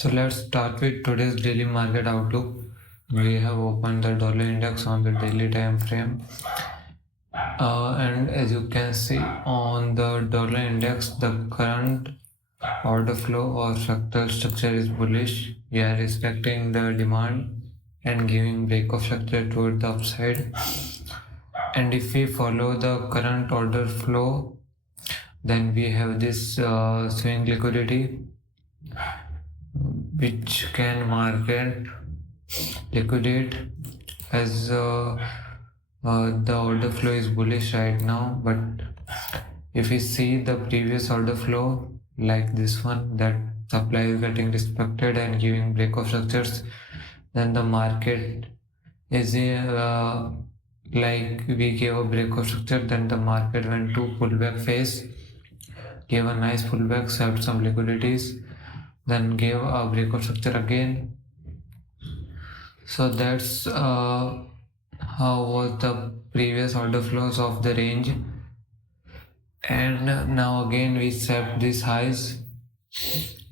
So let's start with today's daily market outlook. We have opened the dollar index on the daily time frame. And as you can see on the dollar index, the current order flow or fractal structure is bullish. We are respecting the demand and giving break of structure toward the upside. And if we follow the current order flow, then we have this swing liquidity, which can market liquidate as the order flow is bullish right now. But if we see the previous order flow like this one, that supply is getting respected and giving break of structures, then the market is like we gave a break of structure, then the market went to pullback phase, gave a nice pullback, swept some liquidities, then gave a break of structure again. So that's how was the previous order flows of the range. And now again we set these highs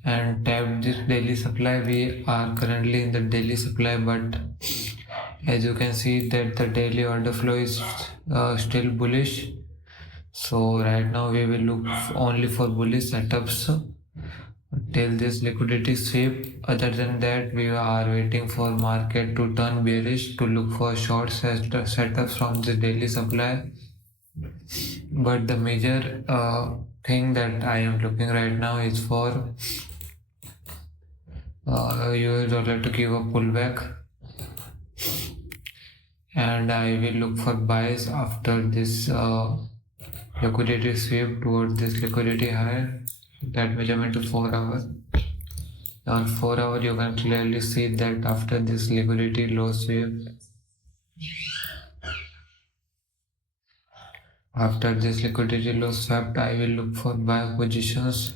and tapped this daily supply. We are currently in the daily supply, but as you can see that the daily order flow is still bullish. So right now we will look only for bullish setups till this liquidity sweep. Other than that, we are waiting for market to turn bearish to look for short setups from the daily supply. But the major thing that I am looking right now is for US dollar to give a pullback, and I will look for buys after this liquidity sweep towards this liquidity high. That measurement to 4 hours. On 4 hours, you can clearly see that after this liquidity low sweep, after this liquidity low swept, I will look for buy positions,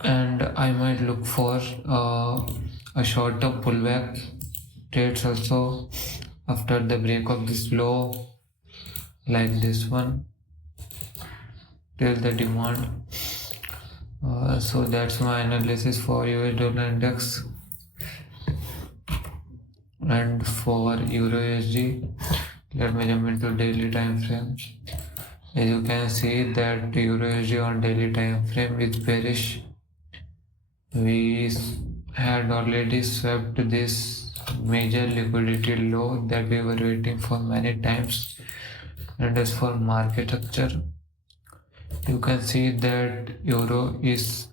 and I might look for a short-term pullback trades also after the break of this low, like this one, till the demand. So that's my analysis for US dollar index. And for Euro USD, let me jump into daily time frame. As you can see that Euro USD on daily time frame is bearish. We had already swept this major liquidity low that we were waiting for many times. And as for market structure, you can see that euro is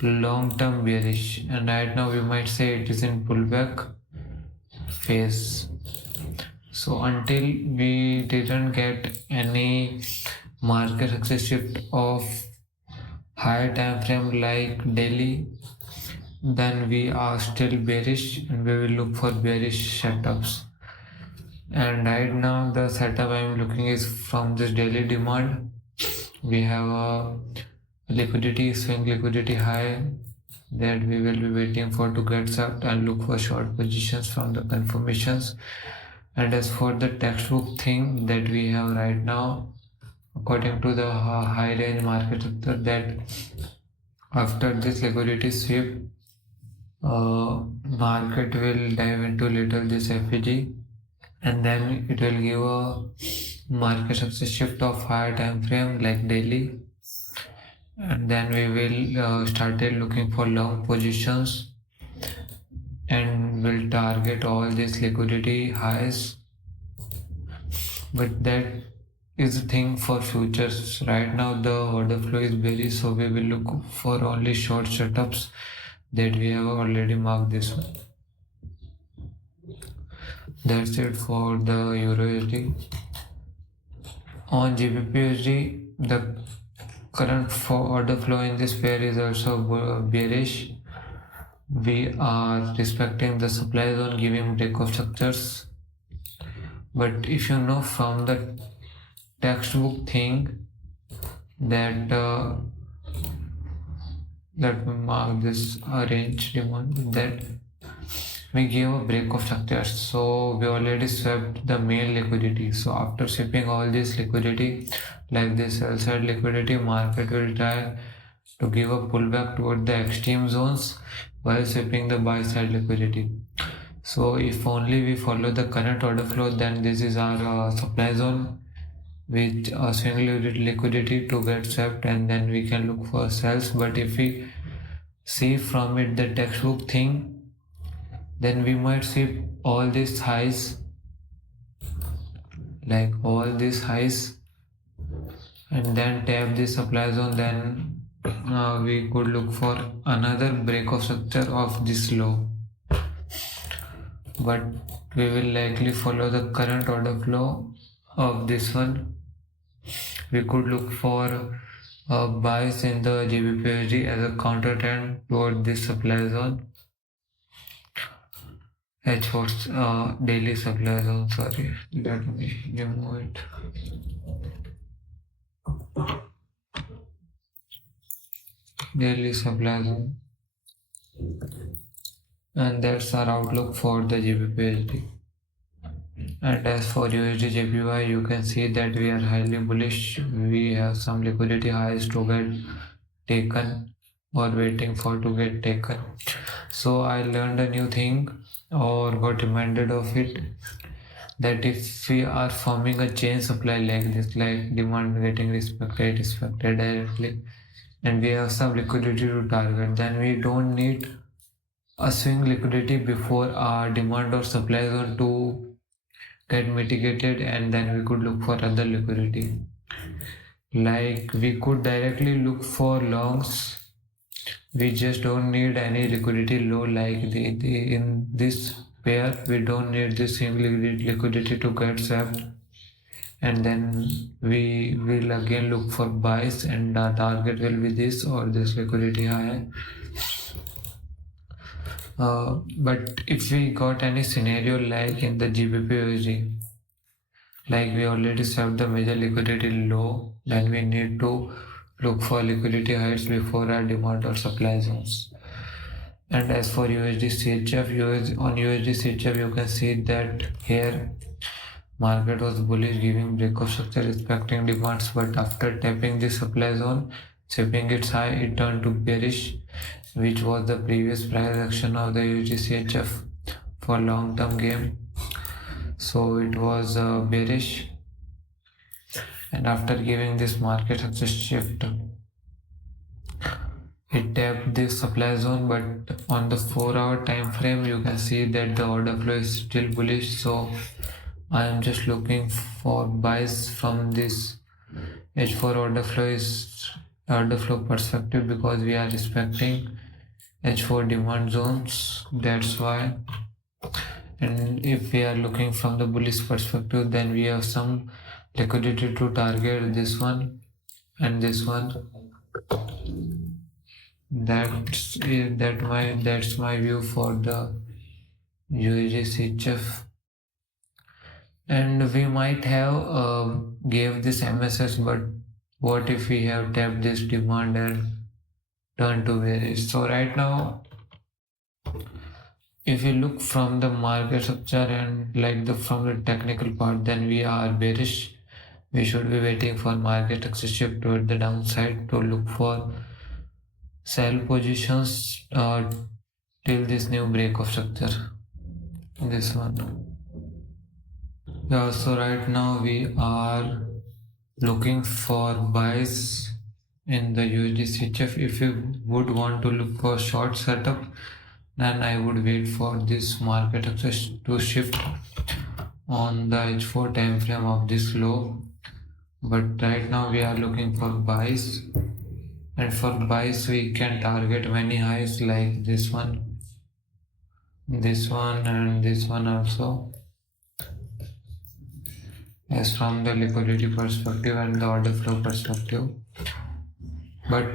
long-term bearish, and right now we might say it is in pullback phase. So until we didn't get any market success shift of higher time frame like daily, then we are still bearish and we will look for bearish setups. And right now the setup I am looking is from this daily demand. We have a liquidity, swing liquidity high that we will be waiting for to get swept and look for short positions from the confirmations. And as for the textbook thing that we have right now, according to the high range market sector, that after this liquidity sweep, market will dive into little this FEG, and then it will give a market success shift of higher time frame like daily, and then we will started looking for long positions and will target all these liquidity highs. But that is the thing for futures. Right now the order flow is bearish, so we will look for only short setups that we have already marked this one. That's it for the Euro USD. On GBP USD, the current order flow in this pair is also bearish. We are respecting the supply zone, giving break of structures. But if you know from the textbook thing that let me mark this range demand, that we gave a break of structures, so we already swept the main liquidity. So after sweeping all this liquidity like this sell side liquidity, market will try to give a pullback toward the extreme zones while sweeping the buy side liquidity. So if only we follow the current order flow, then this is our supply zone with a single liquidity to get swept, and then we can look for sells. But if we see from it the textbook thing, then we might see all these highs, like all these highs, and then tap the supply zone. Then we could look for another break of structure of this low, but we will likely follow the current order flow of this one. We could look for buys in the GBPUSD as a counter trend toward this supply zone. H4's daily supply zone, sorry, let me remove it. Daily supply zone, and that's our outlook for the GBPUSD. And as for USD JPY, you can see that we are highly bullish. We have some liquidity highs to get taken or waiting for to get taken. So I learned a new thing or got reminded of it, that if we are forming a chain supply like this, like demand getting respected directly, and we have some liquidity to target, then we don't need a swing liquidity before our demand or supply zone to get mitigated, and then we could look for other liquidity. Like we could directly look for longs. We just don't need any liquidity low, like the in this pair we don't need this single liquidity to get swept, and then we will again look for buys, and our target will be this or this liquidity high. But if we got any scenario like in the GBPUSD, like we already swept the major liquidity low, then we need to look for liquidity highs before our demand or supply zones. And as for USD CHF, on USD CHF you can see that here market was bullish, giving break of structure respecting demands, but after tapping the supply zone, sweeping its high, it turned to bearish, which was the previous price action of the USD CHF for long term game. So it was bearish, and after giving this market success shift, it tapped this supply zone, but on the 4-hour time frame you can see that the order flow is still bullish. So I am just looking for buys from this H4 order flow perspective, because we are respecting H4 demand zones, that's why. And if we are looking from the bullish perspective, then we have some liquidity to target this one and this one. That's my view for the USD CHF. And we might have gave this MSS, but what if we have tapped this demand and turned to bearish? So right now, if you look from the market structure and from the technical part, then we are bearish. We should be waiting for market success shift toward the downside to look for sell positions till this new break of structure. This one. Yeah, so right now we are looking for buys in the USD CHF. If you would want to look for short setup, then I would wait for this market access to shift on the H4 time frame of this low. But right now we are looking for buys, and for buys we can target many highs like this one, and this one also, as from the liquidity perspective and the order flow perspective. But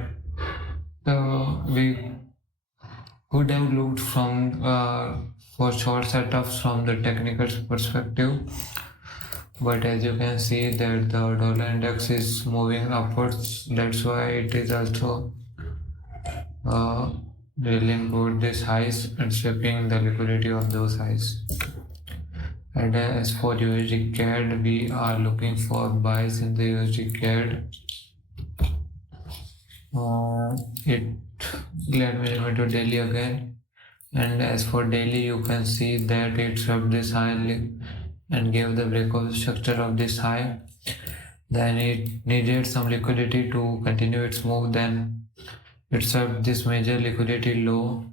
we could have looked from for short setups from the technical perspective, but as you can see that the dollar index is moving upwards, that's why it is also drilling toward these highs and sweeping the liquidity of those highs. And as for USD CAD, we are looking for buys in the USD CAD. it let me go to daily again. And as for daily, you can see that it swept this high and gave the breakout structure of this high. Then it needed some liquidity to continue its move. Then it swept this major liquidity low,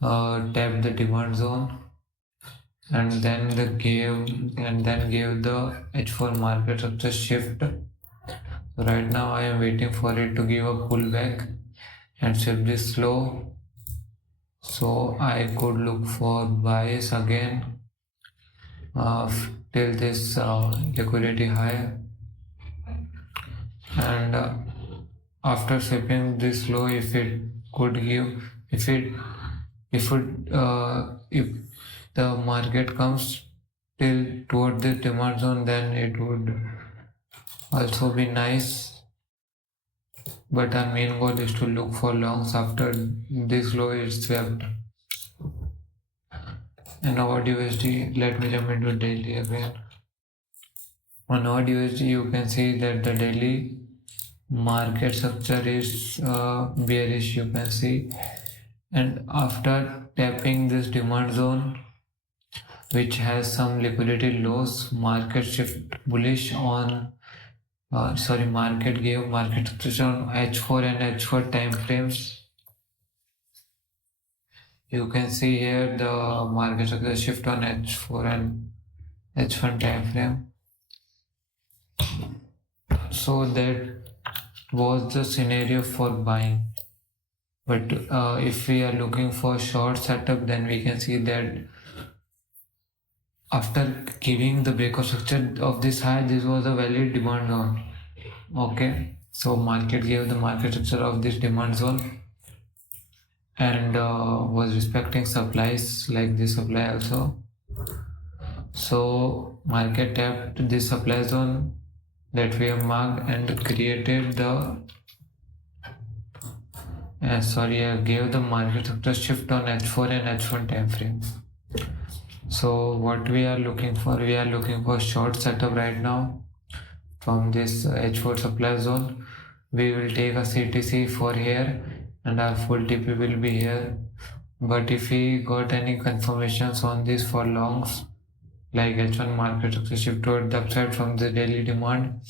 tapped the demand zone, and then gave the H4 market structure shift. So right now I am waiting for it to give a pullback and shift this low, so I could look for buys again till this liquidity high. And after sweeping this low, if it could give, if the market comes till toward the demand zone, then it would also be nice. But our main goal is to look for longs after this low is swept. And our USD, let me jump into daily again. On our USD, you can see that the daily market structure is bearish, you can see. And after tapping this demand zone, which has some liquidity lows, market shift bullish on market gave market structure on H4 and H4 time frames. You can see here the market structure shift on H4 and H1 time frame. So that was the scenario for buying. But if we are looking for short setup, then we can see that after giving the breakout structure of this high, this was a valid demand zone. Okay, so market gave the market structure of this demand zone and was respecting supplies like this supply also. So market tapped this supply zone that we have marked and created the gave the market structure shift on H4 and H1 time frame. So what we are looking for short setup right now from this H4 supply zone. We will take a CTC for here and our full TP will be here. But if we got any confirmations on this for longs, like H1 market structure shift toward the upside from the daily demand,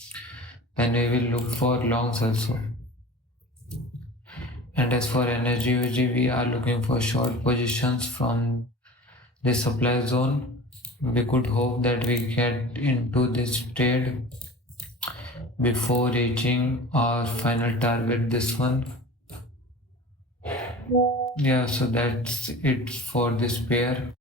then we will look for longs also. And as for energy USD, we are looking for short positions from this supply zone. We could hope that we get into this trade before reaching our final target, this one. Yeah, so that's it for this pair.